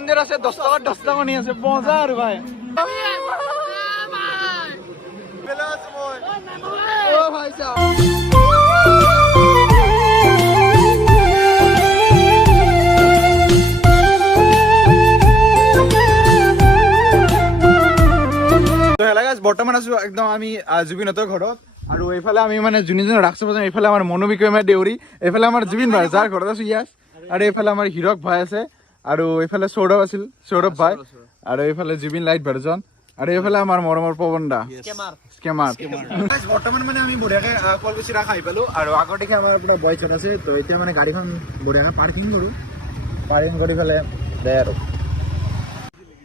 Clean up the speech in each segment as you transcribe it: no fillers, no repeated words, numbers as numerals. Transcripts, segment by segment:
চ্যালেঞ্জেৰ আছে 10 টাকাৰ 10 টাকা নিয়ে আছে মজা আৰ ভাই ও ভাই সাহেব বৰ্তমান আছো একদম আমি জুবিনহঁতৰ ঘৰত আৰু এইফালে আমি মানে যোনে যোনে ৰাস চাব যাম এইফালে আমাৰ মনোবিক্ৰমে দেউৰী এইফালে আমাৰ জুবিন ভাই যাৰ ঘৰত আছো ইয়াত আৰু এইফালে আমাৰ হীৰক ভাই আছে আৰু এইফালে সৌৰভ আছিল সৌৰভ ভাই আৰু এইফালে জুবিন লাইট ভাৰ্জন আৰু এইফালে আমাৰ মৰমৰ পৱন দা স্কেমাৰ বৰ্তমান মানে আমি বঢ়িয়াকে কলকুছি ৰাস আহি পালো আৰু আগৰ দেখি আমাৰ পুৰা বয়সত আছে তো এতিয়া মানে গাড়ীখন বঢ়িয়াকে পাৰ্কিং কৰোঁ পাৰ্কিং কৰি পেলাই দে আৰু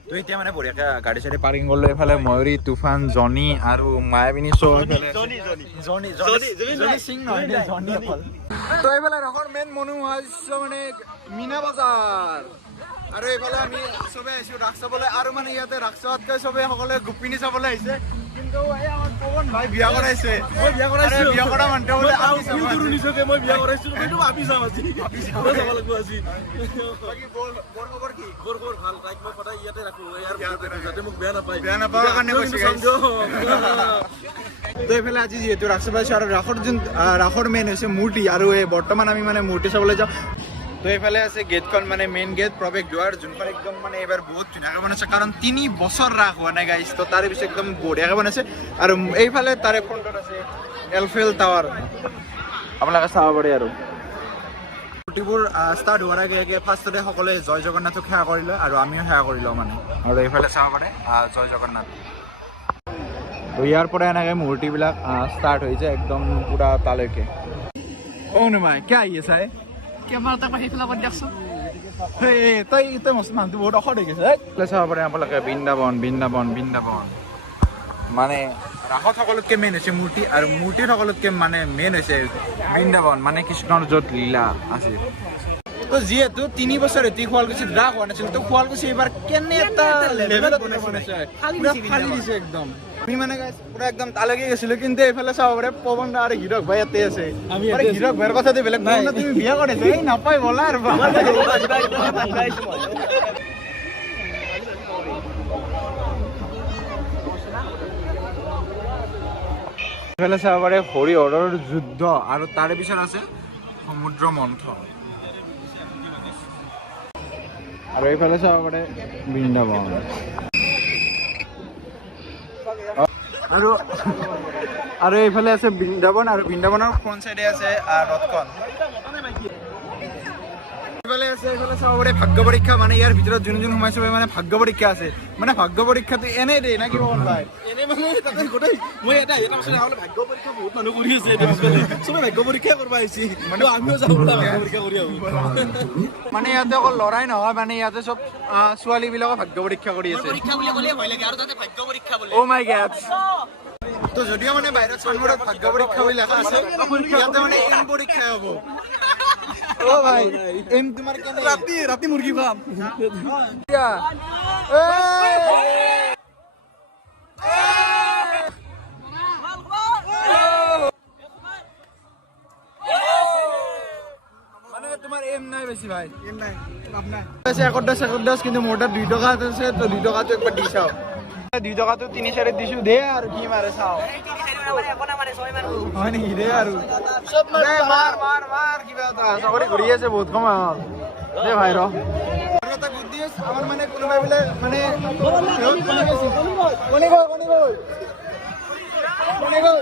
তো এতিয়া মানে বঢ়িয়াকে গাড়ী চাড়ী পাৰ্কিং কৰিলো এইফালে ময়ূৰী তুফান জনি আৰু মায়াবিনী তো এইফালে ৰসৰ মেইন মনোমোহা মানে মীনা বজাৰ আৰু এইফালে আমি চবে আহিছো ৰাস চাবলৈ আৰু মানে ইয়াতে ৰাস চোৱাতকৈ চবে সকলোৱে গোপিনী চাবলৈ আহিছে কিন্তু এই আমাৰ পৱন ভাই বিয়া কৰাইছে মই বিয়া কৰাইছো বিয়া কৰা মানুহটো বোলে আমি দূৰ নিছকে মই বিয়া কৰাইছো কিন্তু ভাবি চাম আজি যাব লাগিব আজি বাকি বল খবৰ কি খবৰ ভাল তাইক মই পঠাই ইয়াতে ৰাখো ইয়াৰ যাতে মোক বেয়া নাপায় কাৰণে কৈছে তো এইফালে আজি যিহেতু ৰাস চাব আহিছো আৰু ৰাসৰ মেইন হৈছে মূৰ্তি আৰু এই বৰ্তমান আমি মানে মূৰ্তি চাবলৈ যাওঁ তো এইফালে আছে গেটখন মানে মেইন গেট প্ৰৱেশ দ্বাৰ যোনখন একদম মানে এইবাৰ বহুত ধুনীয়াকৈ বনাইছে কাৰণ 3 বছৰ ৰাস হোৱা নাই গাইছ তো তাৰে পিছত একদম বঢ়িয়াকৈ বনাইছে আৰু এইফালে তাৰে ফ্ৰণ্টত আছে এলফেল টাৱাৰ আপোনালোকে চাব পাৰে আৰু মূৰ্তিবোৰ ষ্টাৰ্ট হোৱাৰ আগে আগে ফাৰ্ষ্টতে সকলোৱে জয় জগন্নাথক সেৱা কৰিলে আৰু আমিও সেৱা কৰিলোঁ মানে আৰু এইফালে চাব পাৰে জয় জগন্নাথ তো ইয়াৰ পৰা এনেকৈ মূৰ্তিবিলাক ষ্টাৰ্ট হৈছে একদম পুৰা তালৈকে অ' নমাই কিয় আহি আছে কেমেৰা তাক সেইফালে কৰি দিয়কচোন তই মস্ত মানুহটো বহুত অসৰ হৈ গৈছে চাব পাৰে আপোনালোকে বৃন্দাবন মানে ৰাসত সকলোতকৈ মেইন হৈছে মূৰ্তি আৰু মূৰ্তিৰ সকলোতকৈ মানে মেইন হৈছে বৃন্দাবন মানে কৃষ্ণৰ য'ত লীলা আছিল তো যিহেতু 3 বছৰ এটি শুৱালকুছিত ৰাস হোৱা নাছিল তো শুৱালকুছি এইবাৰ কেনে এটা লেভেলত বনাইছে ফালি দিছে একদম আমি মানে পুৰা একদম তালৈকে গৈছিলো কিন্তু এইফালে চাব পাৰে পৱন দা আৰু হীৰক ভাই ইয়াতে আছে হীৰক ভাইৰ কথাটো বেলেগ নাই তুমি বিয়া কৰিছা এই নাপাই বলা আৰু এইফালে চাব পাৰে হৰিহৰৰ যুদ্ধ আৰু তাৰে পিছত আছে সমুদ্ৰ মন্থন আৰু এইফালে চাব পাৰে বৃন্দাবন আৰু এইফালে আছে বৃন্দাবন আৰু বৃন্দাবনৰ ফ্ৰণ্ট চাইডে আছে ৰথখন এইফালে আছে এইফালে চাব পাৰে ভাগ্য পৰীক্ষা মানে ইয়াৰ ভিতৰত যোন সোমাইছে মানে ভাগ্য পৰীক্ষা আছে মানে ভাগ্য পৰীক্ষাটো এনেই দেই না কিবা ভাই এনেই মানে তাতে গোটেই মই এটা ভাগ্য পৰীক্ষা বহুত মানুহ কৰি আছে চবে ভাগ্য পৰীক্ষা কৰিব আহিছে মানে আমিও যাব ভাগ্য পৰীক্ষা কৰি আহোঁ মানে ইয়াতে অকল লৰাই নহয় মানে ইয়াতে চব ছোৱালীবিলাকক ভাগ্য পৰীক্ষা কৰি আছে অ' মাই গড তো যদিও মানে বাহিৰত চানবোৰ্ডত ভাগ্য পৰীক্ষা বুলি লেখা আছে ইয়াতে মানে এম পৰীক্ষা হ'ব অ' ভাই এম তোমাৰ কেনে ৰাতি মুৰ্গী খাম মানে তোমাৰ এম নাই বেছি ভাই এম নাই লাভ নাই একদাস কিন্তু মোৰ তাত 2 টকা আছে তো 2 টকাটো একবাৰ দি চাওঁ 2 টকাটো 3-4 দিছো দে আৰু কি মাৰে চাওঁ হয় নেকি দে আৰু মাৰ কিবা এটা চাকৰি ঘূৰি আছে বহুত সময় দে ভাই ৰ এটা বুদ্ধি আমাৰ মানে কোনোবাই বোলে মানে কণী গ'ল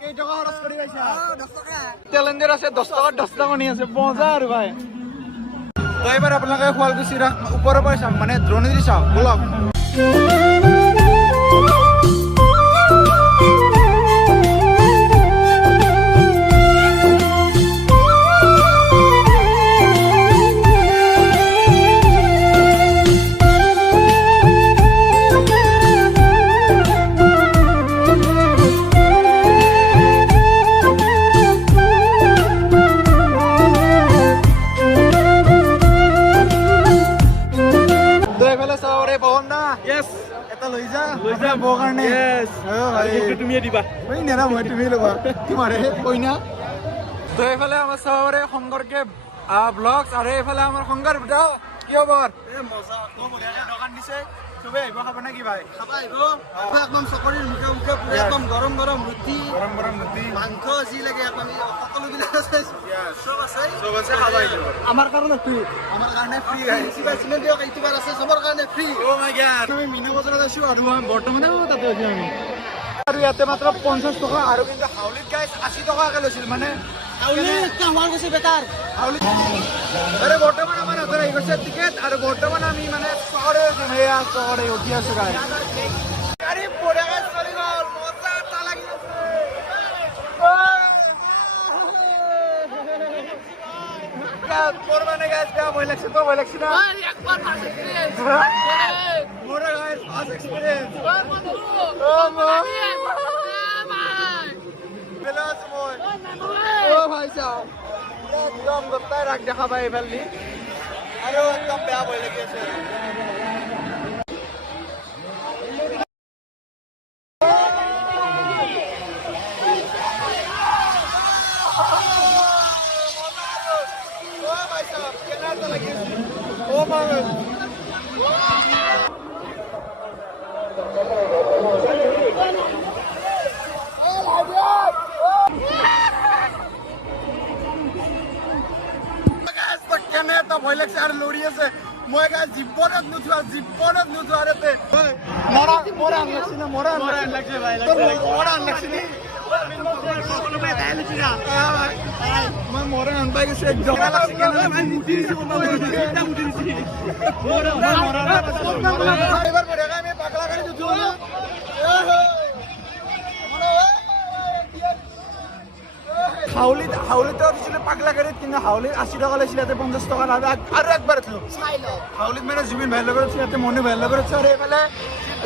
কেই টকা খৰচ কৰি পাইছা 10 টকা চ্যালেঞ্জৰ আছে 10 টকা 10 টকা নি আছে মজা আৰু ভাই তো এবাৰ আপোনালোকে শুৱালকুছি ৰাস ওপৰৰ পৰা চাম মানে দ্ৰোণেদি চাওক বলক তুমি দিবা নেৰা মই তুমি ল'বা তোমাৰ কইনা তো এইফালে আমাৰ চাবৰে শংকৰদেৱ ব্লগছ আৰু এইফালে আমাৰ সংঘৰ ভিতৰত কি খবৰ দোকান দিছে চবে আহিব খাব নে কি ভাই একদম চকৰিৰ মুখে মুখে পুৰা একদম গৰম গৰম ৰুটি মাংস যি লাগে সকলোবিলাক আছে চব আছে খাব আহিব আমাৰ কাৰণে ফ্ৰী দিয়ক ইউটিউবাৰ আছে চবৰ কাৰণে ফ্ৰী আমি মিনা বজাৰত আছো আৰু বৰ্তমানে তাতে আছো আমি আৰু ইয়াতে মাত্ৰ 50 টকা আৰু কিন্তু হাউলিত গাইছ 80 টকাকে লৈছিল মানে আৰে বৰ্তমান আমাৰ হাতে আহি গৈছে টিকেট আৰু বৰ্তমান আমি মানে চহৰে চহৰে উঠি আছো গাই গাড়ী পড়ে গাইছ চলি গল মজা এটা লাগি আছে তোর মানে গাইছ কা ভয় লাগছে তো ভয় লাগছে না একবার ফার্স্ট এক্সপেরিয়েন্স মোরা গাইছ ফার্স্ট এক্সপেরিয়েন্স ও ভাই সাহেব একদম গোটাই রাখ দেখা পাই এইফালে আৰু একদম বেয়া ভয় লাগি আছে ভয় লাগছে আৰু লৰি আছে মই জীৱনত নুঠোৱা আৰু মৰা লাগছে ভাই মই মৰা আন পাই গৈছো একদম আমি পাগলা গাড়ি উঠো হাউলিতে উঠিছিল পাগলা গাড়ীত কিন্তু হাউলিত 80 টকা লৈছিল ইয়াতে 50 টকা আৰু একবাৰ উঠিলো হাউলিত মানে জুবিন ভাইৰ লগত উঠিছিল ইয়াতে মণি ভাইৰ লগত উঠিছে আৰু এইফালে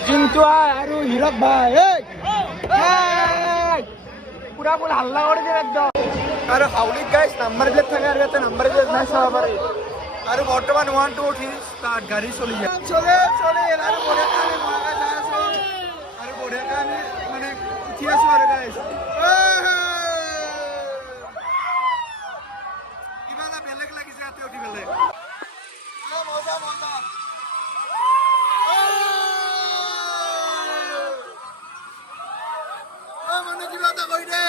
জিন্তু আৰু হীৰক ভাই পুৰা পুৰা হাল্লা কৰি দিয়ে একদম আৰু হাউলিত গাইছ নাম্বাৰ প্লেট থাকে আৰু ইয়াতে নাম্বাৰ প্লেট নাই চাব পাৰি আৰু বৰ্তমান 1 2 3 ষ্টাৰ্ট গাড়ী চলি যায় চলে আৰু বঢ়িয়াকৈ আমি মানে উঠি আছো আৰু গাইছ বেলেগ লাগিছে ইয়াতে উঠি পেলাই মজা মানে কিবা এটা কৰি দে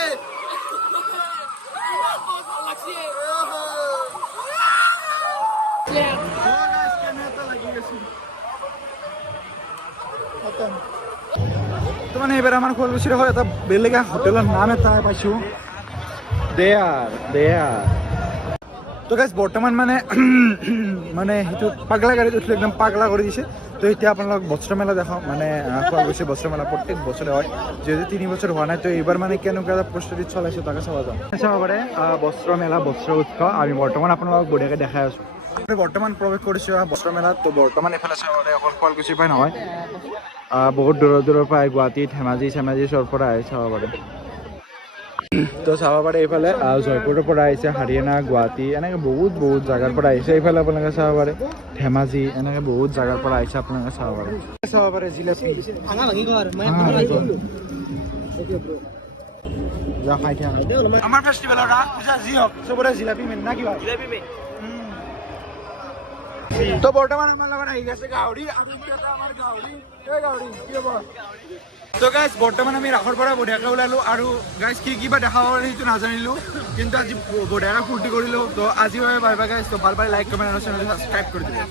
তো মানে এইবাৰ আমাৰ শুৱালকুছিৰ হয় এটা বেলেগ হোটেলৰ নাম এটা পাইছো দেয়াৰ তো গাইজ বৰ্তমান মানে সেইটো পাগলা গাড়ীত উঠিলে একদম পাগলা কৰি দিছে তো এতিয়া আপোনালোক বস্ত্ৰ মেলা দেখাওঁ মানে শুৱালকুছি বস্ত্ৰ মেলা প্ৰত্যেক বছৰে হয় যিহেতু 3 বছৰ হোৱা নাই তো এইবাৰ মানে কেনেকুৱা এটা প্ৰস্তুতি চলাইছো তাকে চাব যাওঁ চাব পাৰে বস্ত্ৰ মেলা বস্ত্ৰ উৎসৱ আমি বৰ্তমান আপোনালোকক বঢ়িয়াকৈ দেখাই আছো বৰ্তমান প্ৰৱেশ কৰিছোঁ বস্ত্ৰ মেলাত তো বৰ্তমান এইফালে চাব পাৰে অকল শুৱালকুছিৰ পৰাই নহয় বহুত দূৰৰ পৰা গুৱাহাটী ধেমাজি চেমাজিৰ পৰা আহি চাব পাৰে তো চাব পাৰে এইফালে জয়পুৰৰ পৰা আহিছে হাৰিয়ানা গুৱাহাটী এনেকৈ বহুত জাগাৰ পৰা আহিছে এইফালে আপোনালোকে চাব পাৰে ধেমাজি এনেকৈ বহুত জাগাৰ পৰা আহিছে আপোনালোকে চাব পাৰে জিলাপি আমাৰ ফেষ্টিভেলৰ ৰাস পূজা যি হওক চবৰে জিলাপি মেইন না কিবা তো বৰ্তমান আমাৰ লগত আহি আছে গাহৰি আৰু আমাৰ গাহৰি কি হ'ব তো গাইজ বৰ্তমান আমি ৰাসৰ পৰা বঢ়িয়াকৈ ওলালোঁ আৰু গাইজ কিবা দেখা পাব সেইটো নাজানিলোঁ কিন্তু আজি বঢ়িয়াকৈ ফূৰ্তি কৰিলোঁ তো আজি বাই বাই গাইজ তো ভাল পাই লাইক কমেণ্ট আৰু চেনেলটো ছাবস্ক্ৰাইব কৰি দিলোঁ